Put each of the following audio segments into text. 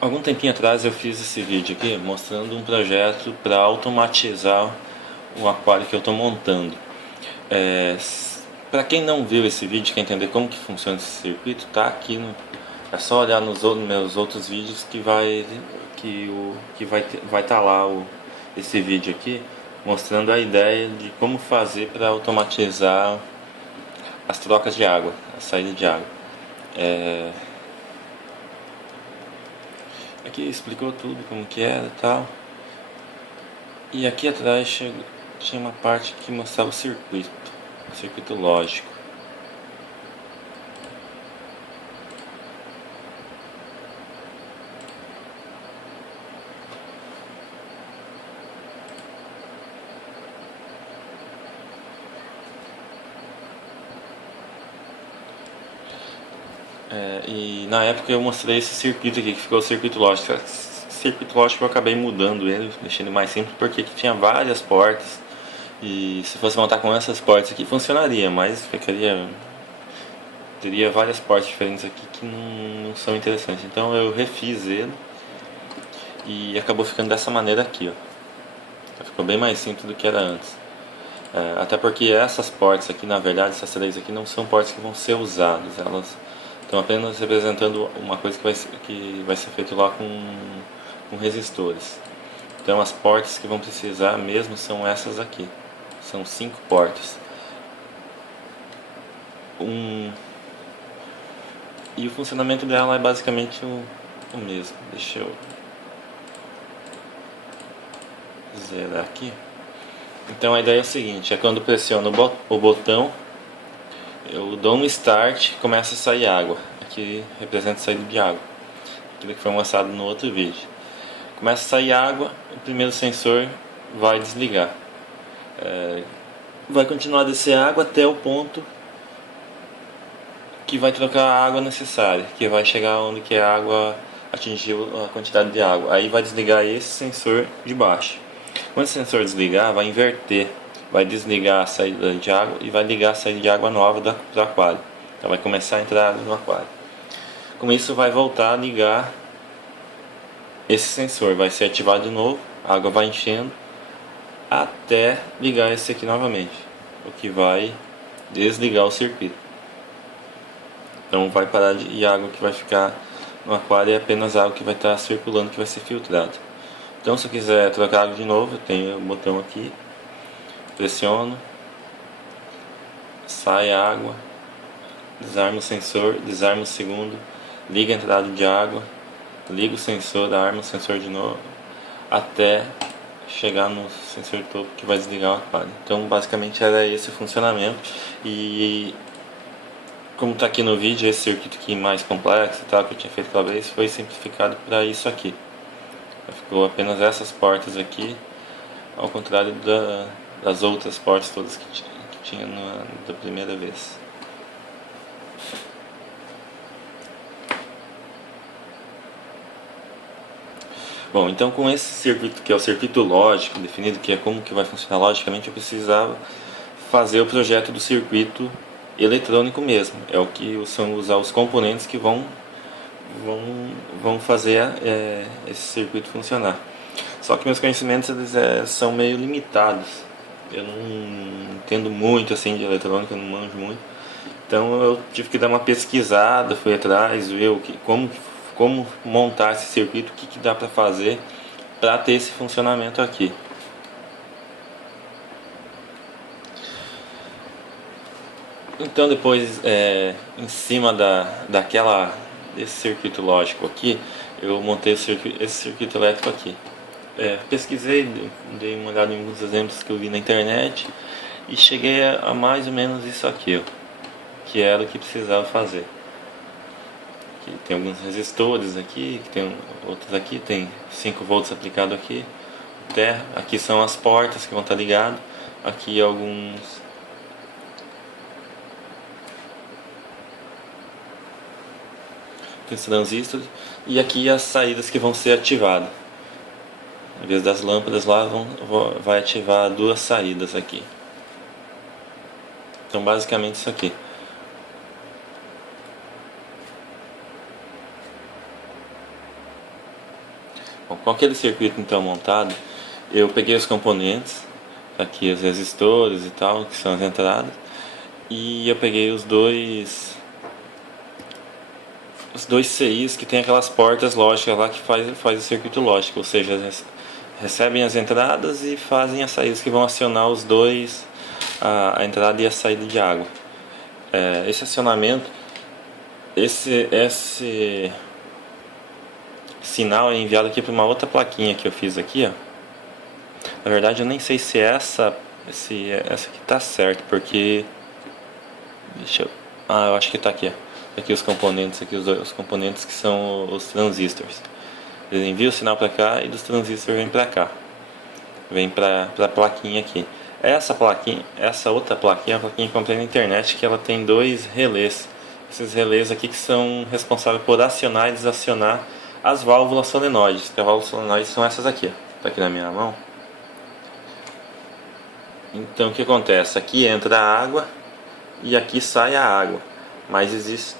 Algum tempinho atrás eu fiz esse vídeo aqui mostrando um projeto para automatizar o aquário que eu estou montando. Para quem não viu esse vídeo, quer entender como que funciona esse circuito, tá aqui é só olhar nos meus outros vídeos que vai estar lá esse vídeo aqui mostrando a ideia de como fazer para automatizar as trocas de água, a saída de água. Aqui explicou tudo como que era e tal. E aqui atrás tinha uma parte que mostrava o circuito lógico. E na época eu mostrei esse circuito aqui, que ficou o circuito lógico. Esse circuito lógico eu acabei mudando ele, deixando mais simples, porque aqui tinha várias portas. E se fosse montar com essas portas aqui funcionaria, mas teria várias portas diferentes aqui que não são interessantes. Então eu refiz ele e acabou ficando dessa maneira aqui, ó. Ficou bem mais simples do que era antes. Até porque essas portas aqui, na verdade, essas três aqui não são portas que vão ser usadas. Elas estão apenas representando uma coisa que vai ser feito lá com resistores. Então as portas que vão precisar mesmo são essas aqui. São 5 portas. E o funcionamento dela é basicamente o mesmo. Deixa eu zerar aqui. Então a ideia é o seguinte, é quando pressiono o botão, eu dou um start e começa a sair água. Aqui representa a saída de água, aquilo que foi mostrado no outro vídeo. Começa a sair água, o primeiro sensor vai desligar. Vai continuar a descer água até o ponto que vai trocar a água necessária, que vai chegar onde que a água atingiu a quantidade de água. Aí vai desligar esse sensor de baixo. Quando o sensor desligar, vai inverter, vai desligar a saída de água e vai ligar a saída de água nova do aquário. Então vai começar a entrar água no aquário. Com isso vai voltar a ligar esse sensor, vai ser ativado de novo, a água vai enchendo até ligar esse aqui novamente, o que vai desligar o circuito. Então vai parar e a água que vai ficar no aquário é apenas a água que vai estar circulando, que vai ser filtrada. Então se eu quiser trocar água de novo, eu tenho o botão aqui, pressiono, sai a água, desarmo o sensor, desarmo o segundo, liga a entrada de água, liga o sensor, arma o sensor de novo, até chegar no sensor topo que vai desligar o aquário. Então basicamente era esse o funcionamento. E como está aqui no vídeo, esse circuito aqui mais complexo e tal, que eu tinha feito aquela vez, foi simplificado para isso aqui. Ficou apenas essas portas aqui, ao contrário das outras portas todas que tinha da primeira vez. Bom, então com esse circuito, que é o circuito lógico definido, que é como que vai funcionar logicamente, eu precisava fazer o projeto do circuito eletrônico mesmo. É o que são usar os componentes que vão fazer esse circuito funcionar. Só que meus conhecimentos eles são meio limitados. Eu não entendo muito assim de eletrônica, eu não manjo muito. Então eu tive que dar uma pesquisada, fui atrás, ver como montar esse circuito, o que dá para fazer para ter esse funcionamento aqui. Então depois, em cima desse circuito lógico aqui, eu montei esse circuito elétrico aqui. Pesquisei, dei uma olhada em alguns exemplos que eu vi na internet e cheguei a mais ou menos isso aqui, ó, que era o que precisava fazer. Aqui tem alguns resistores aqui, que tem outros aqui, tem 5 volts aplicado aqui. Aqui são as portas que vão estar ligadas. Aqui alguns transistores e aqui as saídas que vão ser ativadas. Em vez das lâmpadas lá, vai ativar 2 saídas aqui. Então basicamente isso aqui. Bom, com aquele circuito então montado, eu peguei os componentes, aqui os resistores e tal, que são as entradas, e eu peguei os dois CIs que tem aquelas portas lógicas lá que faz o circuito lógico, ou seja, recebem as entradas e fazem as saídas que vão acionar os dois, a entrada e a saída de água. Esse acionamento, esse sinal é enviado aqui para uma outra plaquinha que eu fiz aqui, ó. Na verdade eu nem sei se essa aqui tá certo, porque eu acho que tá aqui, ó. Aqui os componentes, aqui os componentes que são os transistores. Ele envia o sinal para cá e dos transistores vem para cá. Vem para a plaquinha aqui. Essa outra plaquinha é uma plaquinha que eu comprei na internet, que ela tem dois relés. Esses relés aqui que são responsáveis por acionar e desacionar as válvulas solenoides. Que as válvulas solenoides são essas aqui, ó. Tá aqui na minha mão. Então o que acontece? Aqui entra a água e aqui sai a água. Mas existe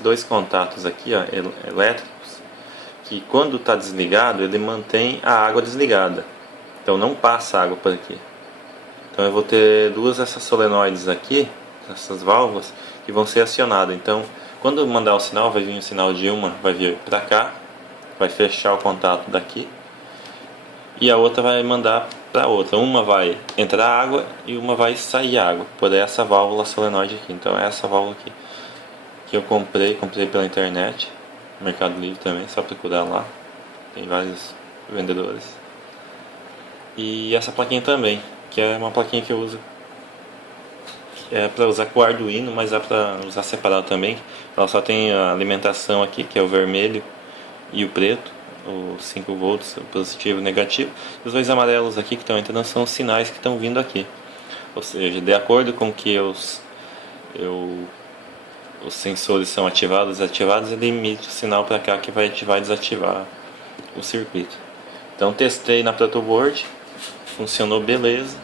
dois contatos aqui, ó, elétricos, que quando está desligado ele mantém a água desligada. Então não passa água por aqui. Então eu vou ter duas dessas solenoides aqui, essas válvulas, que vão ser acionadas. Então quando eu mandar o sinal, vai vir o sinal de uma, vai vir para cá, vai fechar o contato daqui, e a outra vai mandar para a outra. Uma vai entrar água e uma vai sair água por essa válvula solenoide aqui. Então é essa válvula aqui que eu comprei pela internet, Mercado Livre também, só procurar lá, tem vários vendedores. E essa plaquinha também, que é uma plaquinha que eu uso, para usar com o Arduino, mas dá para usar separado também. Ela só tem a alimentação aqui, que é o vermelho e o preto, os 5 volts, o positivo e o negativo. Os dois amarelos aqui que estão entrando são os sinais que estão vindo aqui. Ou seja, de acordo com que os sensores são ativados e desativados, ele emite o sinal para cá que vai ativar e desativar o circuito. Então testei na protoboard, funcionou beleza.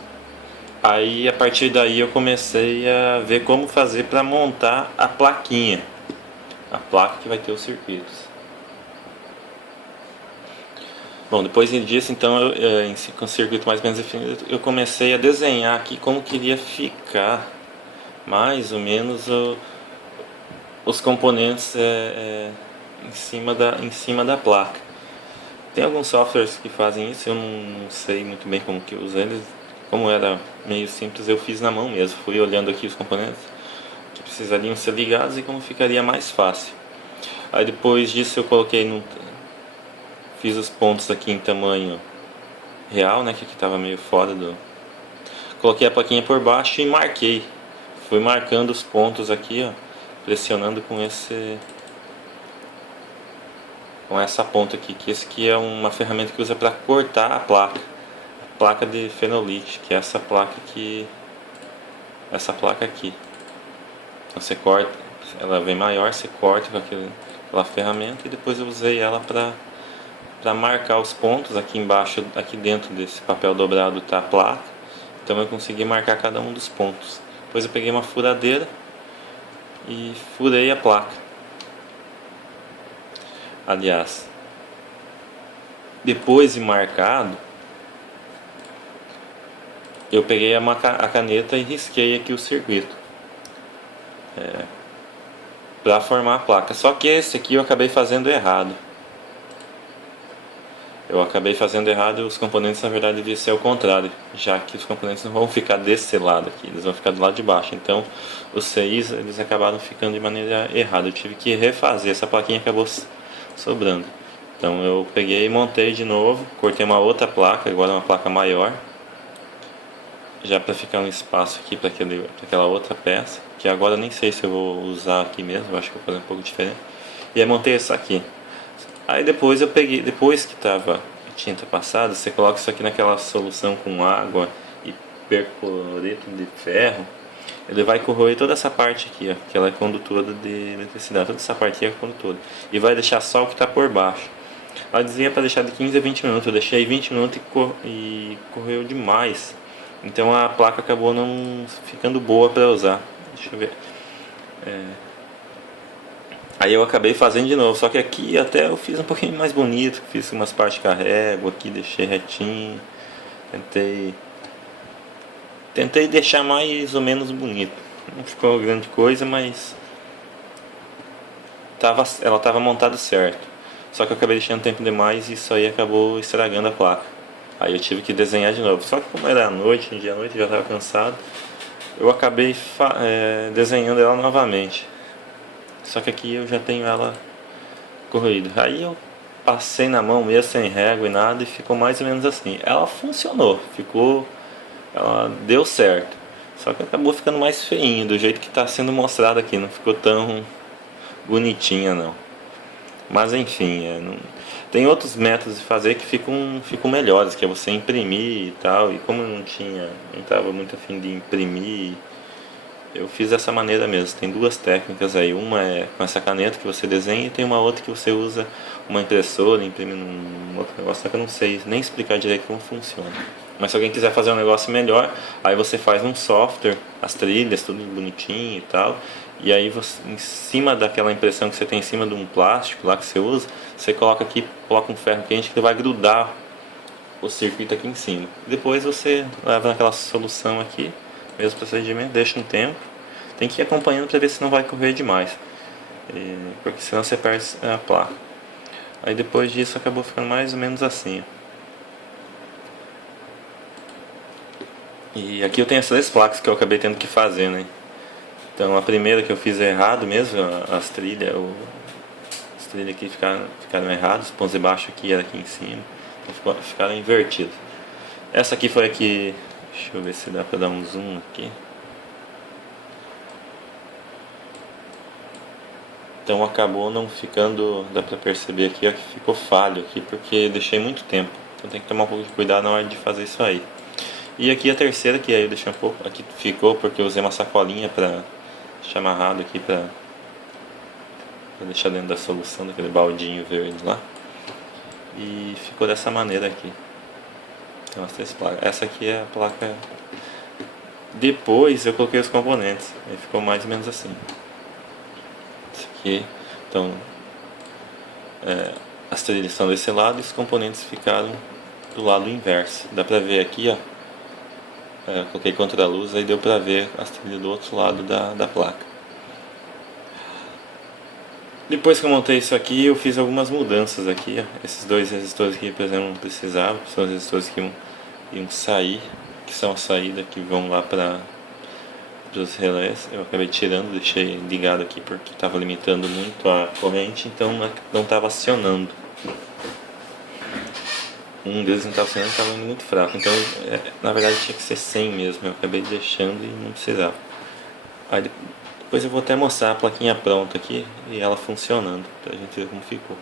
Aí a partir daí eu comecei a ver como fazer para montar a plaquinha, a placa que vai ter os circuitos. Bom, depois disso, então, com o circuito mais ou menos definido, eu comecei a desenhar aqui como queria ficar mais ou menos os componentes em cima da placa. Tem alguns softwares que fazem isso, eu não sei muito bem como que usa eles. Como era meio simples, eu fiz na mão mesmo. Fui olhando aqui os componentes que precisariam ser ligados e como ficaria mais fácil. Aí depois disso eu fiz os pontos aqui em tamanho real, né, que aqui estava meio fora do... Coloquei a plaquinha por baixo e marquei. Fui marcando os pontos aqui, ó, pressionando com essa ponta aqui, que esse aqui é uma ferramenta que usa para cortar a placa de fenolite, que é essa placa aqui. Então você corta, ela vem maior, você corta com aquela ferramenta, e depois eu usei ela para marcar os pontos. Aqui embaixo, aqui dentro desse papel dobrado está a placa, então eu consegui marcar cada um dos pontos. Depois eu peguei uma furadeira e furei a placa. Aliás, depois de marcado, eu peguei a caneta e risquei aqui o circuito para formar a placa. Só que esse aqui eu acabei fazendo errado. E os componentes na verdade devia ser ao contrário, já que os componentes não vão ficar desse lado aqui, eles vão ficar do lado de baixo. Então os CIs eles acabaram ficando de maneira errada. Eu tive que refazer, essa plaquinha acabou sobrando. Então eu peguei e montei de novo, cortei uma outra placa, agora uma placa maior, já para ficar um espaço aqui para aquela outra peça, que agora eu nem sei se eu vou usar aqui mesmo, eu acho que eu vou fazer um pouco diferente. E aí montei essa aqui. Aí depois eu peguei, depois que estava a tinta passada, você coloca isso aqui naquela solução com água e percloreto de ferro, ele vai corroer toda essa parte aqui, ó, que ela é condutora de eletricidade, toda essa parte aqui é condutora, e vai deixar só o que está por baixo. Ela dizia para deixar de 15 a 20 minutos, eu deixei 20 minutos e correu demais. Então a placa acabou não ficando boa para usar. Deixa eu ver. Aí eu acabei fazendo de novo, só que aqui até eu fiz um pouquinho mais bonito, fiz umas partes de carrego, aqui deixei retinho, tentei deixar mais ou menos bonito. Não ficou grande coisa, mas ela estava montada certo. Só que eu acabei deixando tempo demais e isso aí acabou estragando a placa. Aí eu tive que desenhar de novo. Só que como era à noite, um dia à noite, eu já estava cansado, eu acabei desenhando ela novamente. Só que aqui eu já tenho ela corroída. Aí eu passei na mão mesmo, sem régua e nada, e ficou mais ou menos assim. Ela funcionou, ela deu certo. Só que acabou ficando mais feinho, do jeito que está sendo mostrado aqui. Não ficou tão bonitinha não. Mas enfim, tem outros métodos de fazer que ficam melhores, que é você imprimir e tal. E como eu não estava muito afim de imprimir, eu fiz dessa maneira mesmo. Tem duas técnicas aí, uma é com essa caneta que você desenha e tem uma outra que você usa uma impressora, imprime num outro negócio, só que eu não sei nem explicar direito como funciona. Mas se alguém quiser fazer um negócio melhor, aí você faz um software, as trilhas, tudo bonitinho e tal. E aí você, em cima daquela impressão que você tem em cima de um plástico lá que você usa, você coloca aqui, coloca um ferro quente que vai grudar o circuito aqui em cima. Depois você leva naquela solução aqui, mesmo procedimento, deixa um tempo. Tem que ir acompanhando para ver se não vai correr demais, porque senão você perde a placa. Aí depois disso acabou ficando mais ou menos assim. E aqui eu tenho essas três placas que eu acabei tendo que fazer, né? Então a primeira que eu fiz errado mesmo, as trilhas aqui ficaram erradas, os pontos de baixo aqui era aqui em cima, então ficaram invertidos. Essa aqui foi a que, deixa eu ver se dá pra dar um zoom aqui. Então acabou não ficando, dá pra perceber aqui ó, que ficou falho aqui porque deixei muito tempo. Então tem que tomar um pouco de cuidado na hora de fazer isso aí. E aqui a terceira, que aí eu deixei um pouco, aqui ficou porque eu usei uma sacolinha pra deixar amarrado aqui pra deixar dentro da solução, daquele baldinho verde lá. E ficou dessa maneira aqui. Então as três placas. Essa aqui é a placa. Depois eu coloquei os componentes. Aí ficou mais ou menos assim. Isso aqui. Então as trilhas estão desse lado e os componentes ficaram do lado inverso. Dá pra ver aqui, ó. Coloquei contra a luz, aí deu pra ver as trilhas do outro lado da placa. Depois que eu montei isso aqui, eu fiz algumas mudanças aqui, ó. Esses dois resistores aqui, por exemplo, não precisavam, são os resistores que iam sair, que são a saída que vão lá para os relés. Eu acabei tirando, deixei ligado aqui porque estava limitando muito a corrente, então não estava acionando. Um deles não estava acionando, estava indo muito fraco, então na verdade tinha que ser 100 mesmo, eu acabei deixando e não precisava. Aí depois eu vou até mostrar a plaquinha pronta aqui e ela funcionando, pra gente ver como ficou.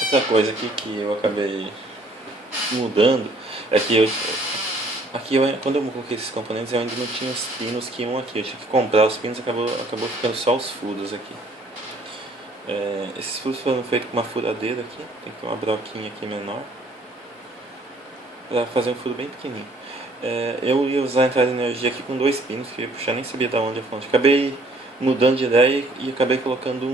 Outra coisa aqui que eu acabei mudando é que quando eu coloquei esses componentes eu ainda não tinha os pinos que iam aqui, eu tinha que comprar os pinos, acabou ficando só os furos aqui. Esses furos foram feitos com uma furadeira aqui, tem que ter uma broquinha aqui menor para fazer um furo bem pequenininho. Eu ia usar a entrada de energia aqui com 2 pinos, que eu ia puxar, nem sabia de onde a fonte. Acabei mudando de ideia e acabei colocando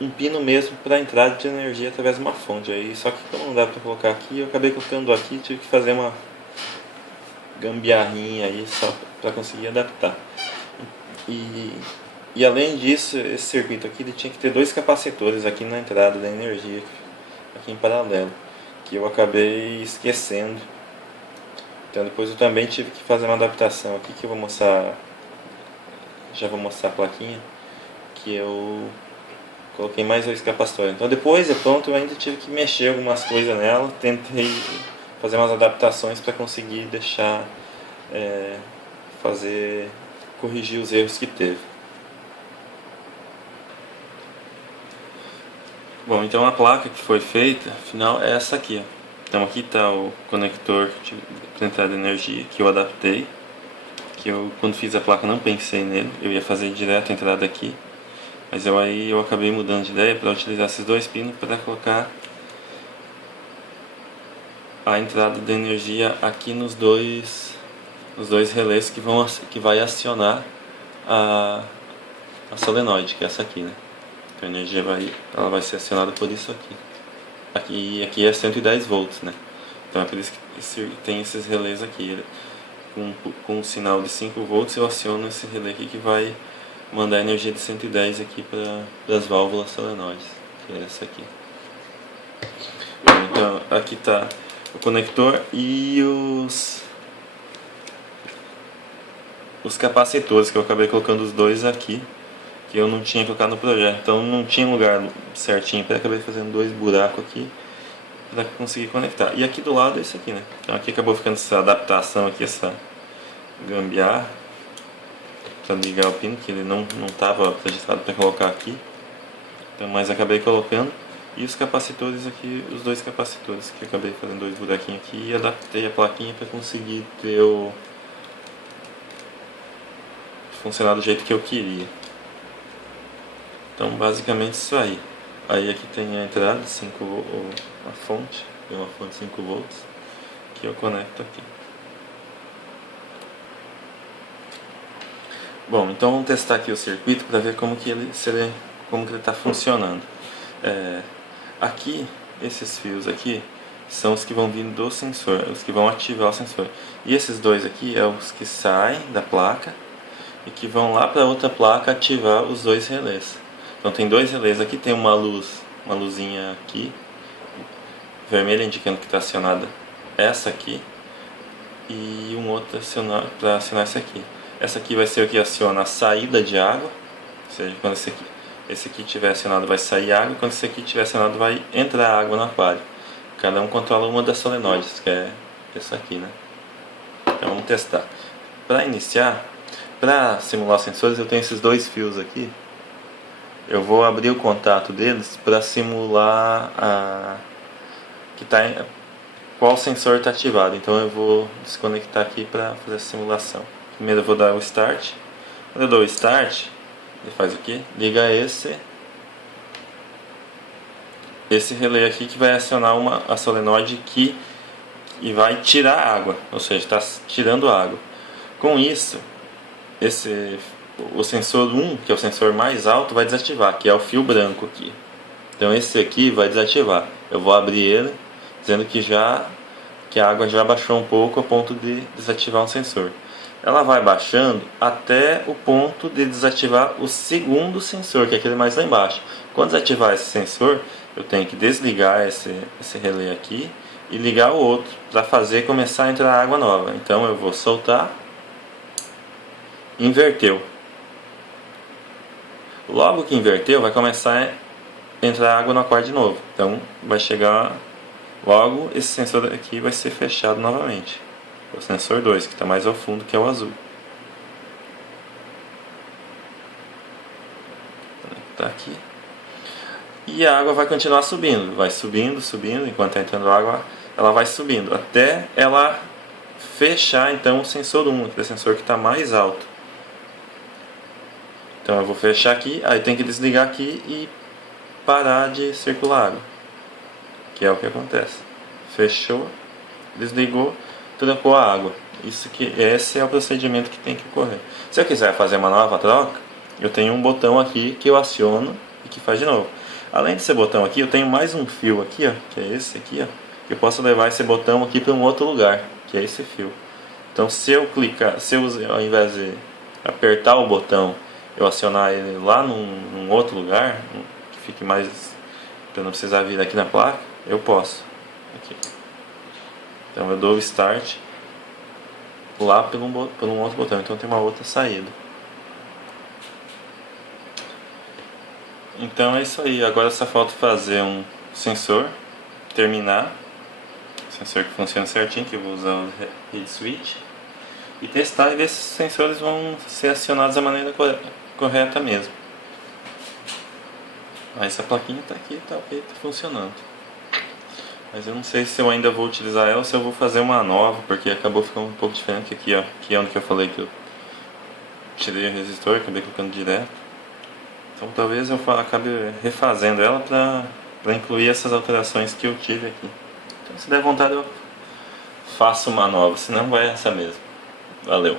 um pino mesmo para entrada de energia através de uma fonte. Aí, só que como não dá para colocar aqui, eu acabei colocando aqui, tive que fazer uma gambiarrinha aí só para conseguir adaptar. E além disso, esse circuito aqui ele tinha que ter 2 capacitores aqui na entrada da energia, aqui em paralelo, que eu acabei esquecendo. Então depois eu também tive que fazer uma adaptação aqui, que eu vou mostrar, já vou mostrar a plaquinha, que eu coloquei mais 2 capacitores. Então depois de pronto eu ainda tive que mexer algumas coisas nela, tentei fazer umas adaptações para conseguir deixar, corrigir os erros que teve. Bom, então a placa que foi feita, afinal, é essa aqui, ó. Então aqui está o conector para entrada de energia que eu adaptei, que eu quando fiz a placa não pensei nele, eu ia fazer direto a entrada aqui, mas eu acabei mudando de ideia para utilizar esses 2 pinos para colocar a entrada de energia aqui nos dois relés que vai acionar a solenoide, que é essa aqui, né? Então a energia ela vai ser acionada por isso aqui. Aqui é 110 volts, né? Então é por isso que tem esses relés aqui. Com um sinal de 5 volts eu aciono esse relé aqui que vai mandar energia de 110 aqui para as válvulas solenoides, que é essa aqui. Então aqui está o conector e os capacitores, que eu acabei colocando os dois aqui, que eu não tinha colocado no projeto, então não tinha lugar certinho, eu acabei fazendo 2 buracos aqui para conseguir conectar. E aqui do lado é esse aqui, né? Então aqui acabou ficando essa adaptação aqui, essa gambiarra para ligar o pino, que ele não estava projetado para colocar aqui, então, mas acabei colocando. E os capacitores aqui, os 2 capacitores, que eu acabei fazendo 2 buraquinhos aqui e adaptei a plaquinha para conseguir ter funcionar do jeito que eu queria. Então basicamente isso aí. Aí aqui tem a entrada, a fonte, tem uma fonte 5 volts, que eu conecto aqui. Bom, então vamos testar aqui o circuito para ver como que ele está funcionando. Aqui, esses fios aqui são os que vão vir do sensor, os que vão ativar o sensor. E esses dois aqui é os que saem da placa e que vão lá para outra placa ativar os 2 relés. Então tem 2 relés aqui, tem uma luzinha aqui, vermelha, indicando que está acionada essa aqui, e um outro para acionar essa aqui. Essa aqui vai ser o que aciona a saída de água, ou seja, quando esse aqui estiver acionado vai sair água, quando esse aqui estiver acionado vai entrar água no aquário. Cada um controla uma das solenoides, que é essa aqui, né? Então vamos testar. Para iniciar, para simular os sensores, eu tenho esses 2 fios aqui. Eu vou abrir o contato deles para simular qual sensor está ativado. Então eu vou desconectar aqui para fazer a simulação. Primeiro eu vou dar o Start. Quando eu dou o Start, ele faz o quê? Liga esse relé aqui que vai acionar a solenoide e vai tirar água, ou seja, está tirando água. Com isso, o sensor 1, que é o sensor mais alto, vai desativar, que é o fio branco aqui. Então esse aqui vai desativar. Eu vou abrir ele, dizendo que a água já baixou um pouco a ponto de desativar um sensor. Ela vai baixando até o ponto de desativar o segundo sensor, que é aquele mais lá embaixo. Quando desativar esse sensor, eu tenho que desligar esse relé aqui e ligar o outro para fazer começar a entrar água nova. Então eu vou soltar, inverteu. Logo que inverteu, vai começar a entrar água no aquário de novo. Então vai chegar logo, esse sensor aqui vai ser fechado novamente. O sensor 2, que está mais ao fundo, que é o azul. Tá aqui. E a água vai continuar subindo. Vai subindo, subindo. Enquanto está entrando água, ela vai subindo. Até ela fechar, então, o sensor 1, que é o sensor que está mais alto. Então eu vou fechar aqui. Aí tem que desligar aqui e parar de circular água. Que é o que acontece. Fechou, desligou, trancou a água. Esse é o procedimento que tem que ocorrer. Se eu quiser fazer uma nova troca, eu tenho um botão aqui que eu aciono e que faz de novo. Além desse botão aqui, eu tenho mais um fio aqui, ó, que é esse aqui, ó, que eu posso levar esse botão aqui para um outro lugar, que é esse fio. Então se eu clicar, ao invés de apertar o botão, eu acionar ele lá num outro lugar, que fique mais, para não precisar vir aqui na placa, eu posso. Aqui. Então eu dou o Start lá por um outro botão, então tem uma outra saída. Então é isso aí, agora só falta fazer um sensor, terminar, sensor que funciona certinho, que eu vou usar o Reed Switch, e testar e ver se os sensores vão ser acionados da maneira correta mesmo. Aí essa plaquinha está aqui, tá ok, está funcionando. Mas eu não sei se eu ainda vou utilizar ela ou se eu vou fazer uma nova, porque acabou ficando um pouco diferente aqui, ó. Aqui é onde eu falei que eu tirei o resistor, acabei colocando direto. Então talvez eu acabe refazendo ela para incluir essas alterações que eu tive aqui. Então se der vontade eu faça uma nova, senão vai essa mesmo. Valeu!